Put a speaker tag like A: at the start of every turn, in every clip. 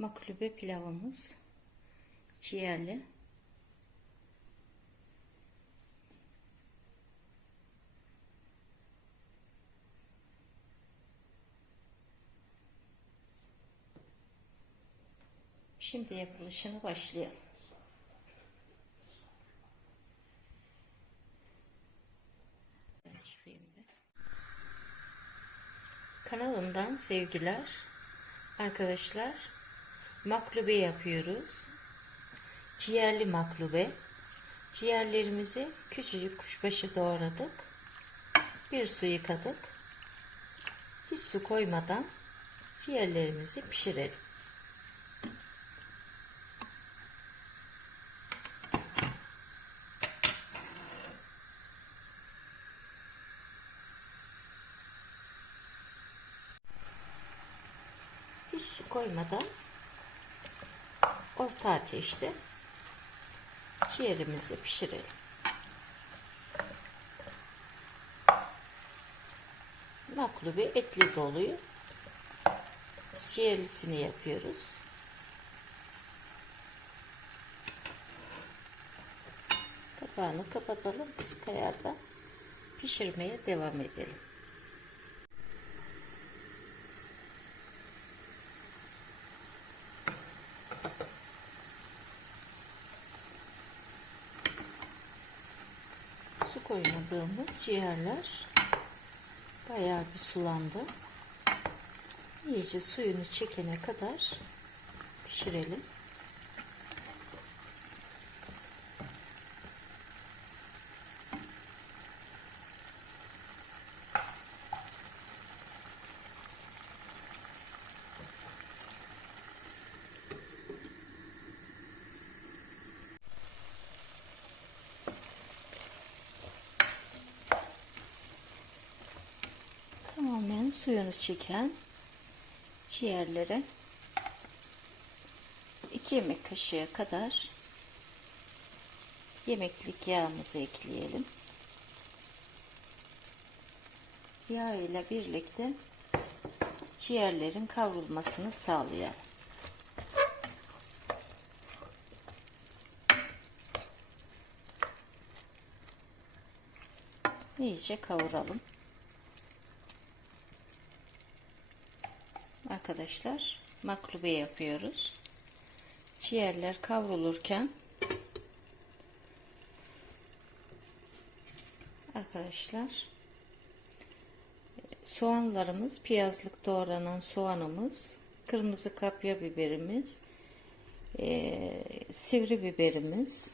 A: maklube pilavımız ciğerli. Şimdi yapılışına başlayalım. Kanalımdan sevgiler. Arkadaşlar maklube yapıyoruz. Ciğerli maklube. Ciğerlerimizi küçücük kuşbaşı doğradık. Bir su yıkadık. Hiç su koymadan ciğerlerimizi pişirelim. Hiç su koymadan orta ateşte ciğerimizi pişirelim. Maklube etli doluyu ciğerlisini yapıyoruz. Kapağını kapatalım. Kısık ayarda pişirmeye devam edelim. su koymadığımız ciğerler bayağı bir sulandı. İyice suyunu çekene kadar pişirelim. Suyunu çeken ciğerlere 2 yemek kaşığı kadar yemeklik yağımızı ekleyelim. Yağ ile birlikte ciğerlerin kavrulmasını sağlayalım. İyice kavuralım. Arkadaşlar maklube yapıyoruz. Ciğerler kavrulurken arkadaşlar soğanlarımız, piyazlık doğranan soğanımız, kırmızı kapya biberimiz, e, sivri biberimiz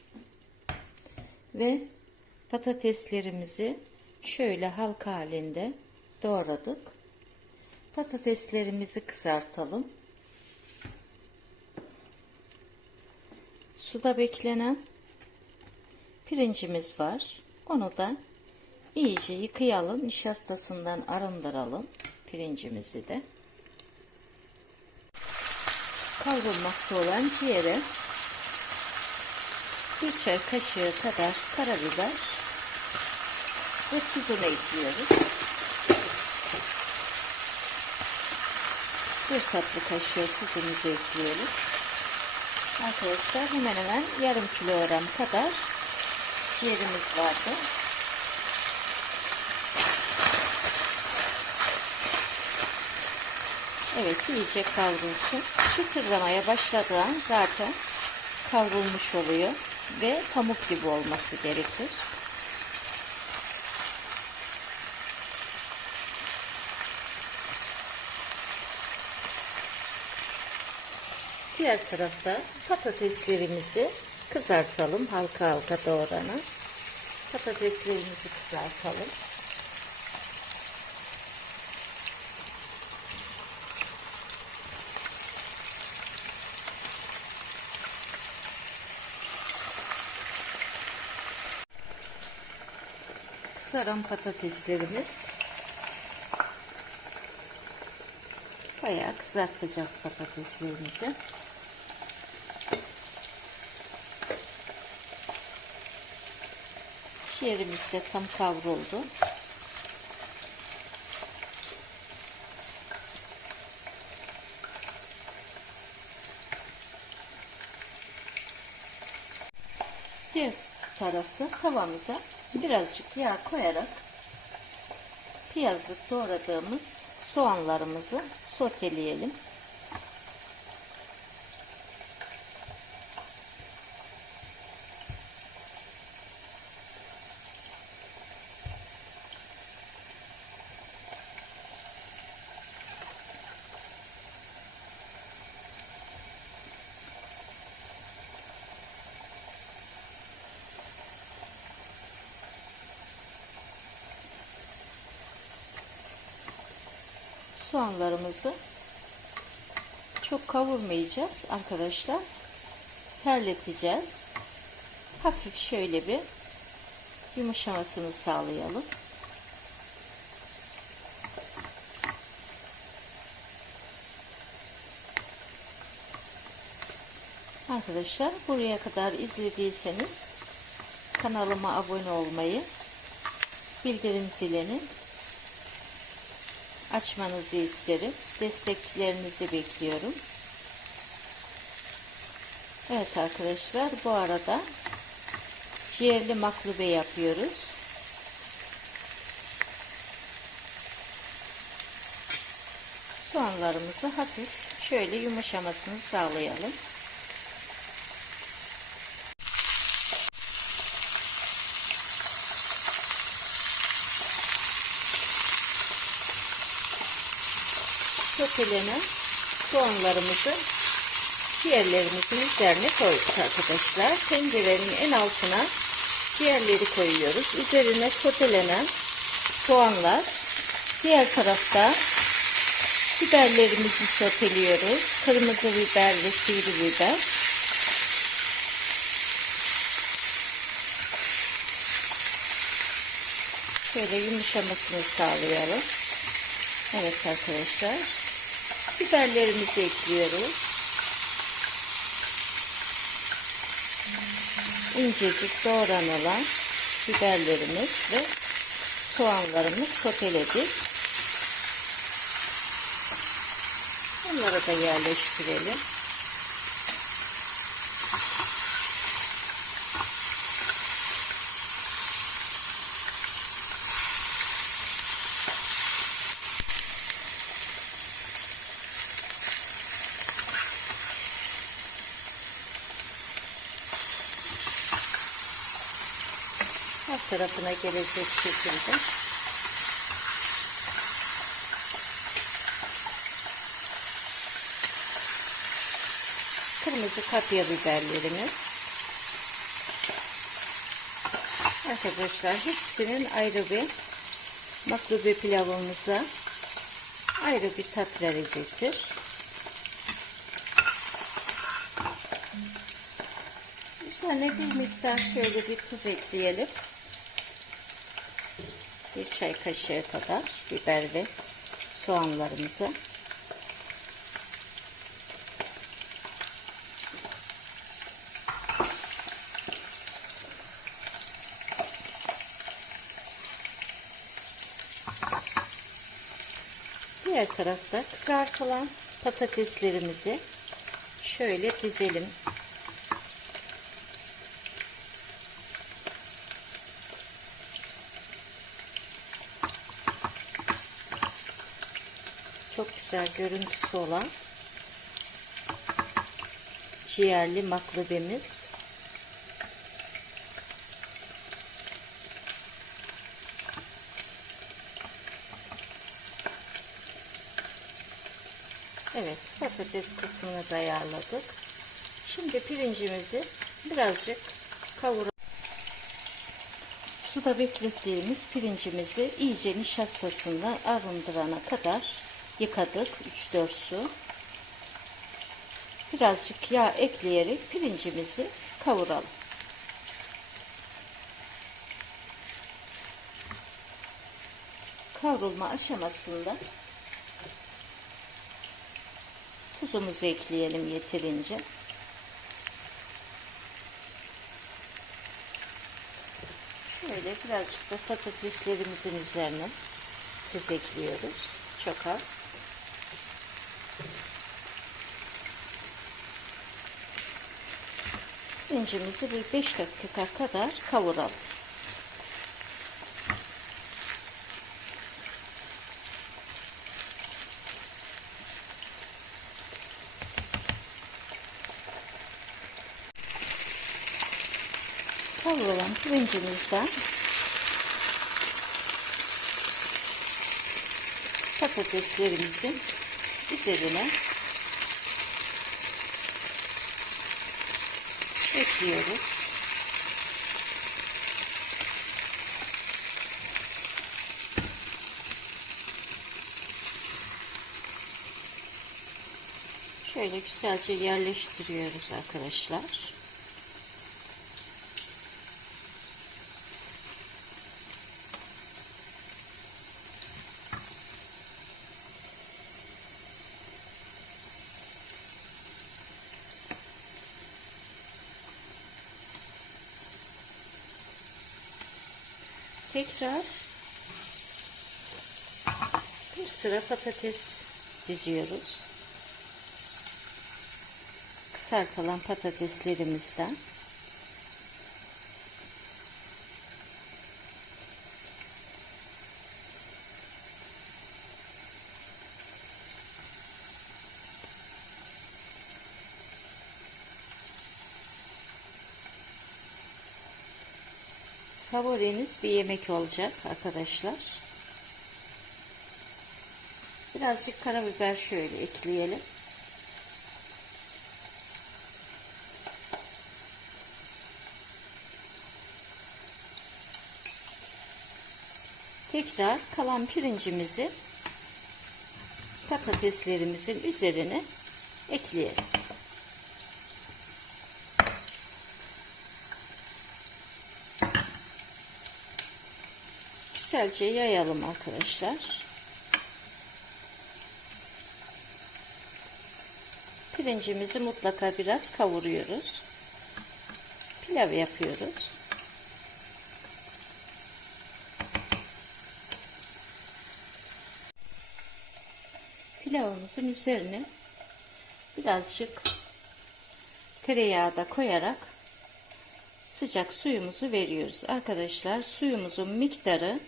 A: ve patateslerimizi şöyle halka halinde doğradık. Patateslerimizi kızartalım. Suda beklenen pirincimiz var. Onu da iyice yıkayalım. Nişastasından arındıralım pirincimizi de. Kavrulmakta olan ciğere bir çay kaşığı kadar karabiber ve tuzunu ekliyoruz. Bir tatlı kaşığı tuzumuzu ekleyelim. Arkadaşlar hemen hemen yarım kilogram kadar ciğerimiz vardı. Evet iyice kavrulsun. Çıtırlamaya başladığı an zaten kavrulmuş oluyor ve pamuk gibi olması gerekir. Diğer tarafta patateslerimizi kızartalım. Halka halka doğranan. Patateslerimizi kızartalım. Kızaran patateslerimiz bayağı kızartacağız patateslerimizi. Ciğerimiz de tam kavruldu. Diğer tarafta tavamıza birazcık yağ koyarak piyazlık doğradığımız soğanlarımızı soteleyelim. Soğanlarımızı çok kavurmayacağız arkadaşlar. Terleteceğiz. Hafif şöyle bir yumuşamasını sağlayalım. Arkadaşlar buraya kadar izlediyseniz kanalıma abone olmayı, bildirim zilini açmanızı isterim. Desteklerinizi bekliyorum. Evet arkadaşlar bu arada ciğerli maklube yapıyoruz. Soğanlarımızı hafif şöyle yumuşamasını sağlayalım. Sotelenen soğanlarımızı ciğerlerimizin üzerine koyduk arkadaşlar. Tencerenin en altına ciğerleri koyuyoruz. Üzerine sotelenen soğanlar. Diğer tarafta biberlerimizi soteliyoruz. Kırmızı biber ve sivri biber. Şöyle yumuşamasını sağlayalım. Evet arkadaşlar. Biberlerimizi ekliyoruz. İncecik doğranılan biberlerimiz ve soğanlarımız soteledik. Bunları da yerleştirelim. Tarafına gelecek şekilde kırmızı kapya biberlerimiz arkadaşlar hepsinin ayrı bir maklube pilavımıza ayrı bir tat verecektir. Üzerine bir miktar şöyle bir tuz ekleyelim. Bir çay kaşığı kadar biber ve soğanlarımızı. Diğer tarafta kızartılan patateslerimizi şöyle dizelim. Çok güzel görüntüsü olan ciğerli maklubemiz. Evet patates kısmını da ayarladık. Şimdi pirincimizi birazcık kavuralım. Suda beklettiğimiz pirincimizi iyice nişastasından arındırana kadar yıkadık 3-4 su. Birazcık yağ ekleyerek pirincimizi kavuralım. Kavrulma aşamasında tuzumuzu ekleyelim yeterince. Şöyle birazcık da patateslerimizin üzerine tuz ekliyoruz. Çok az. Pirincimizi bir 5 dakika kadar kavuralım. Kavrulan pirincimizden patateslerimizin üzerine ekliyoruz. Şöyle güzelce yerleştiriyoruz arkadaşlar. Tekrar bir sıra patates diziyoruz. Kısaltılan patateslerimizden favoriniz bir yemek olacak arkadaşlar. Birazcık karabiber şöyle ekleyelim. Tekrar kalan pirincimizi patateslerimizin üzerine ekleyelim. Güzelce yayalım arkadaşlar. Pirincimizi mutlaka biraz kavuruyoruz. Pilav yapıyoruz. Pilavımızın üzerine birazcık tereyağı da koyarak sıcak suyumuzu veriyoruz. Arkadaşlar suyumuzun miktarı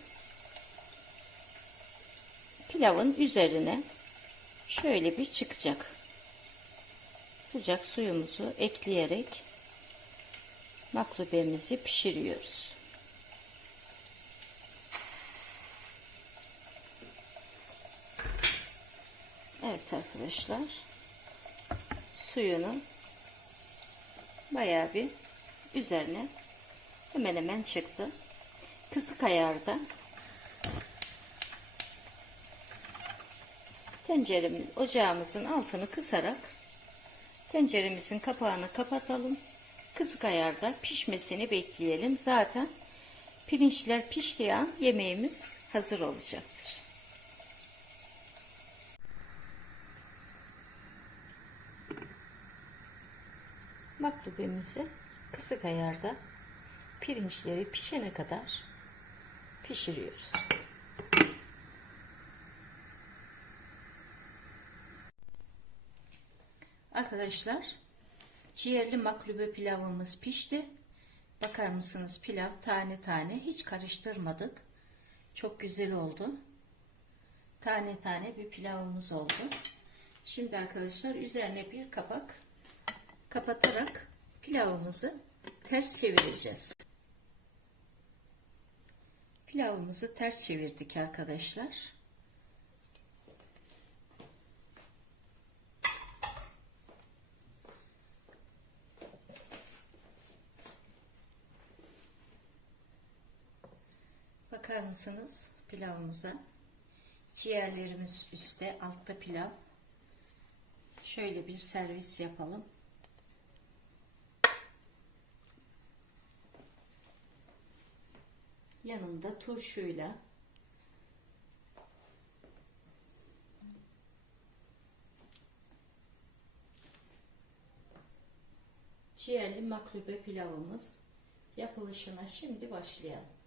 A: pilavın üzerine şöyle bir çıkacak. Sıcak suyumuzu ekleyerek maklubemizi pişiriyoruz. Evet arkadaşlar suyunu bayağı bir üzerine hemen hemen çıktı. Kısık ayarda tenceremiz ocağımızın altını kısarak tenceremizin kapağını kapatalım. Kısık ayarda pişmesini bekleyelim. Zaten pirinçler piştiği an yemeğimiz hazır olacaktır. Maklubemizi kısık ayarda pirinçleri pişene kadar pişiriyoruz. Arkadaşlar ciğerli maklube pilavımız pişti. Bakar mısınız pilav tane tane hiç karıştırmadık. Çok güzel oldu. Tane tane bir pilavımız oldu. Şimdi arkadaşlar üzerine bir kapak kapatarak pilavımızı ters çevireceğiz. Pilavımızı ters çevirdik arkadaşlar. Bakar mısınız pilavımıza? Ciğerlerimiz üstte, altta pilav. Şöyle bir servis yapalım. yanında turşuyla ciğerli maklube pilavımız yapılışına şimdi başlayalım.